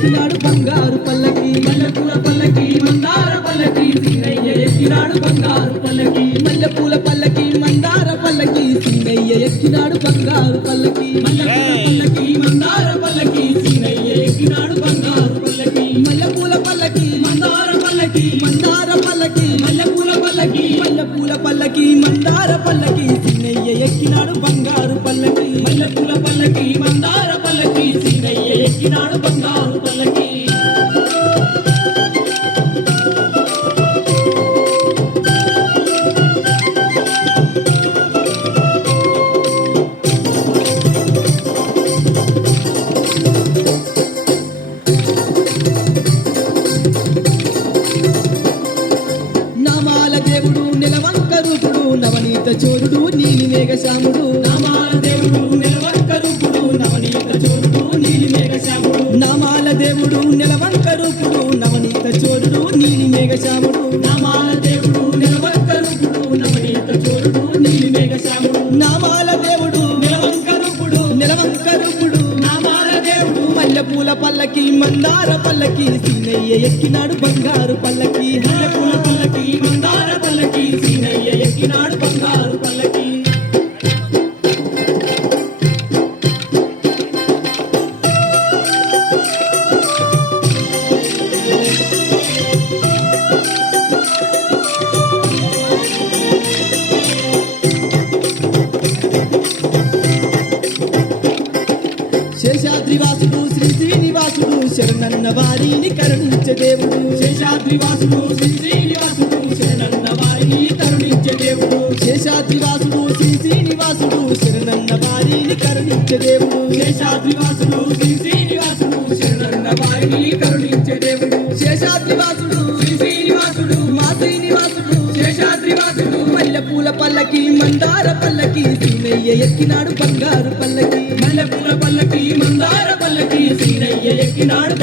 ఎక్కినాడు బంగారు పల్లకి మల్లెపూల పల్లకి మందార పల్లకి సీనయ్య ఎక్కినాడు బంగారు పల్లకి మల్లెపూల పల్లకి మందార పల్లకి సీనయ్య ఎక్కినాడు బంగారు పల్లకి మల్లెపూల పల్లకి మందార పల్లకి సీనయ్య ఎక్కినాడు బంగారు పల్లకి మల్లెపూల పల్లకి మందార పల్లకి మందార పల్లకి మల్లెపూల పల్లకి మల్లెపూల పల్లకి మందార పల్లకి సీనయ్య ఎక్కినాడు బంగారు పల్లకి మల్లెపూల పల్లకి మందార పల్లకి సీనయ్య ఎక్కినాడు బంగారు పల్లకి నామాల దేవుడు నిలవంక రూపుడు నవనీత చోరుడు నీలి మేఘశ్యాముడు నామాల దేవుడు నిలవంక రూపుడు నవనీత చోరుడు నీలి మేఘశ్యాముడు నామాల దేవుడు నిలవంక రూపుడు నవనీత చోరుడు నీలి మేఘశ్యాముడు నామాల దేవుడు నిలవంక రూపుడు నవనీత చోరుడు నీలి మేఘశ్యాముడు నామాల దేవుడు నిలవంక రూపుడు నిలవంక రూపుడు నామాల దేవుడు మల్లెపూల పల్లకి మందార పల్లకి సీనయ్య ఎక్కినాడు బంగారు పల్లకి మల్లెపూల పల్లకి మందార పల్లకి సీనయ్య ఎక్కినాడు బంగారు పల్లకి శేషాద్రివాసుడు శ్రీ శ్రీనివాసుడు శరణన్న వారిని కరుణించే దేవుడు శేషాద్రివాసుడు శ్రీ శ్రీనివాసుడు శరణన్న వారిని కరుణించే దేవుడు శేషాద్రివాసుడు శ్రీ శ్రీనివాసుడు శరణన్న వారిని కరుణించే దేవుడు శేషాద్రివాసుడు శ్రీ శ్రీనివాసుడు శరణన్న వారిని కరుణించే దేవుడు శేషాద్రివాసుడు శ్రీ శ్రీనివాసుడు మా శ్రీనివాసుడు శేషాద్రివాసుడు మల్లెపూల పల్లకి మందార పల్లకి సీనయ్య ఎక్కినాడు బంగారు పల్లకి మల్లెపూల పల్లకి మందార పల్లకి సీనయ్య ఎక్కినాడు